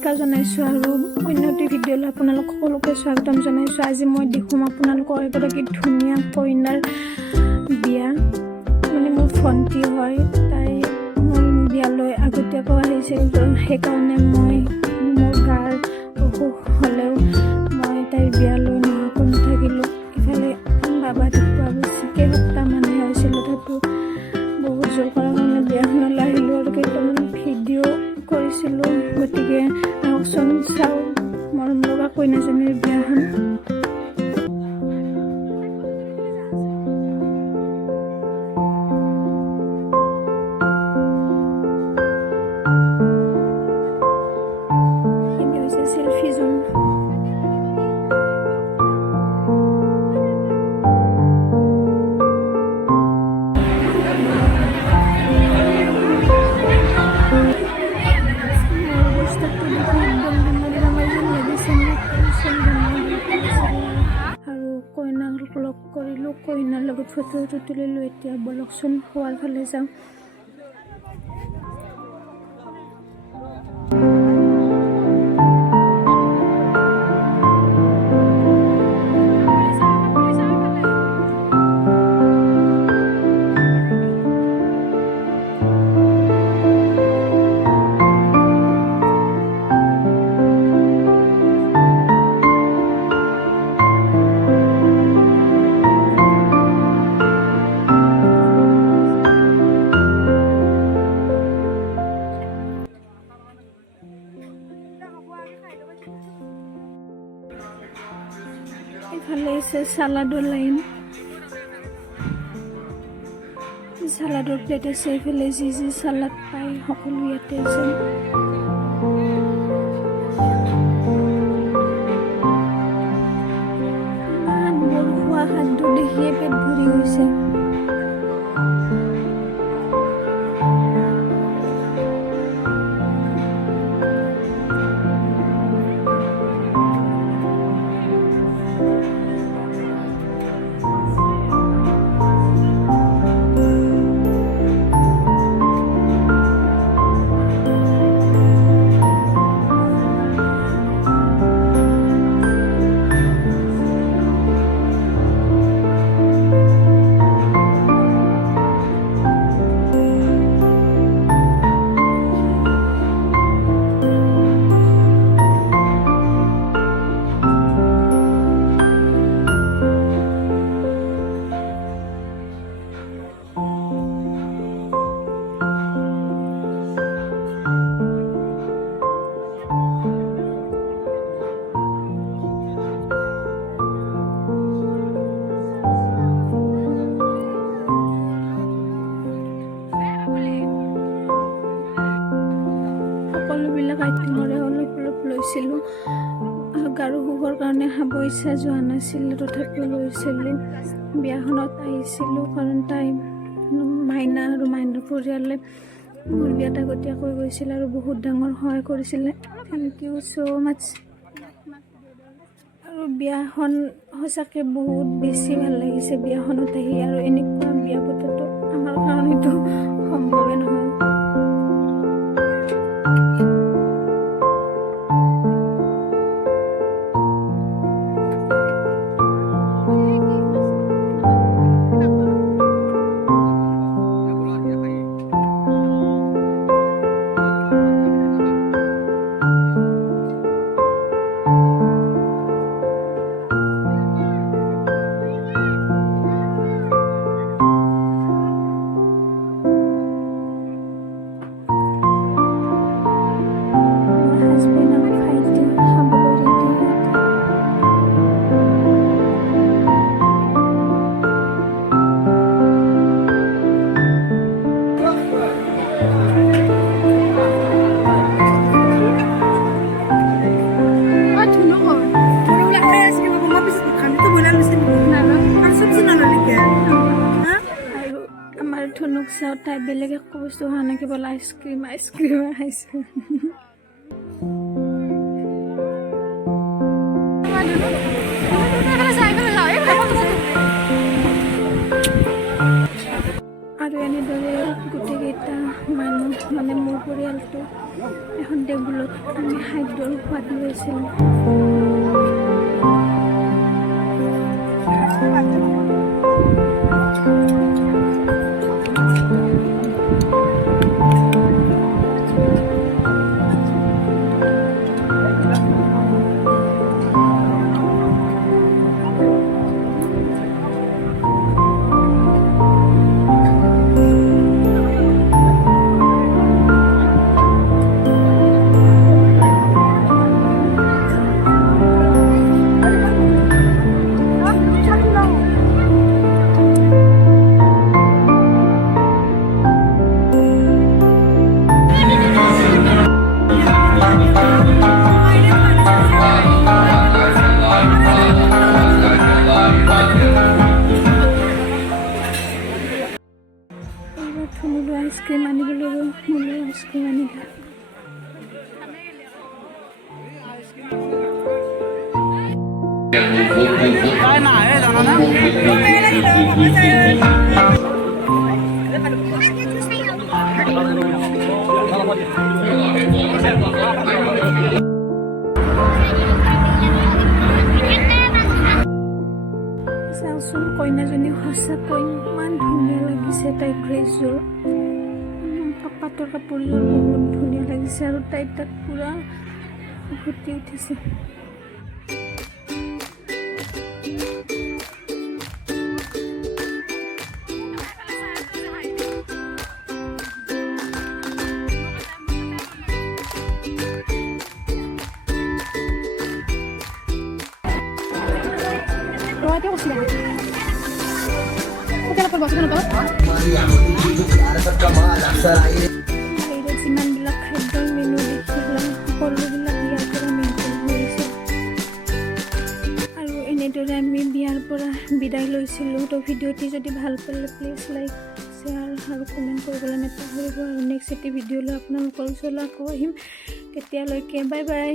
নমস্কাৰ জনাইছোঁ আৰু অন্যটি ভিডিঅ'লৈ আপোনালোক সকলোকে স্বাগতম জনাইছোঁ। আজি মই দেখুৱাম আপোনালোকৰ এগৰাকী ধুনীয়া কইনাৰ বিয়া, মানে মোৰ ভণ্টি হয়, তাই মই বিয়ালৈ আগতীয়াকৈ আহিছিল, তো সেইকাৰণে মই মোৰ গাৰ অসুখ হ'লেও মই তাইৰ বিয়ালৈ নোহোৱাকৈ নাথাকিলোঁ। ইফালে বাবা ঢুকুৱা বেছিকৈ সপ্তাহমানহে হৈছিল, তথাপিও বহুত জোৰ কৰাৰ কাৰণে বিয়াখনলৈ আহিলোঁ আৰু কেইটামান ভিডিঅ' কৰিছিলোঁ। গতিকে আহকচোন চাওঁ মৰম লগা কইনাজনীৰ বিয়াখন। এইটো হৈছে চেল্ফি জোন। আৰু কইনাক লগ কৰিলোঁ, কইনাৰ লগত ফটো তুলিলোঁ। এতিয়া বলকচোন শোৱাৰ ফালে যাওঁ। এইফালে আছে চালাডৰ লাইন, চালাডৰ প্লেট আছে। এইফালে যি যি চালাড পায় সকলো ইয়াতে আছে। ইমান মোৰ খোৱা খাদ্য দেখিয়ে পেট ভৰি গৈছে। সকলোবিলাক আইটেমৰে অলপ অলপ লৈছিলোঁ। গাৰু সুখৰ কাৰণে খাব ইচ্ছা যোৱা নাছিল, তথাপিও লৈছিলোঁ। বিয়াখনত আহিছিলোঁ কাৰণ তাই মাইনা আৰু মাইনাৰ পৰিয়ালে মোৰ বিয়াত আগতীয়াকৈ গৈছিল আৰু বহুত ডাঙৰ সহায় কৰিছিলে। থেংক ইউ ছ' মাছ। আৰু বিয়াখন সঁচাকৈ বহুত বেছি ভাল লাগিছে বিয়াখনত আহি, আৰু এনেকুৱা বিয়া পতাটো আমাৰ কাৰণেতো সম্ভৱে নহয়। ধনুক চাওঁ, তাই বেলেগ একো বস্তু খোৱা নাই, কেৱল আইচক্ৰীম খাইছে। আৰু এনেদৰে গোটেইকেইটা মানুহ মানে মোৰ পৰিয়ালটো এখন টেবুলত আমি খাদ্যৰ সোৱাদ লৈছিলোঁ। ধুনুলৈ আইচক্ৰীম আনিবলৈ গৈ মোলৈ আইচক্ৰীম আনিলে। চাওচোন কইনাজনী সঁচাকৈ ইমান ধুনীয়া লাগিছে, তাইৰ ড্ৰেছযোৰ পাটৰ কাপোৰযোৰ বহুত ধুনীয়া লাগিছে আৰু তাইৰ তাত পূৰা ফুটি উঠিছে। যিমানবিলাক খাদ্যৰ মেনু দেখিলাম সকলোবিলাক বিয়াৰ পৰা মেইনটেইন কৰিছে আৰু এনেদৰে আমি বিয়াৰ পৰা বিদায় লৈছিলোঁ। তো ভিডিঅ'টি যদি ভাল পালে প্লিজ লাইক শ্বেয়াৰ আৰু কমেণ্ট কৰিবলৈ নাপাহৰিব আৰু নেক্সট এটি ভিডিঅ'লৈ আপোনালোকৰ ওচৰলৈ আকৌ আহিম। তেতিয়ালৈকে বাই বাই।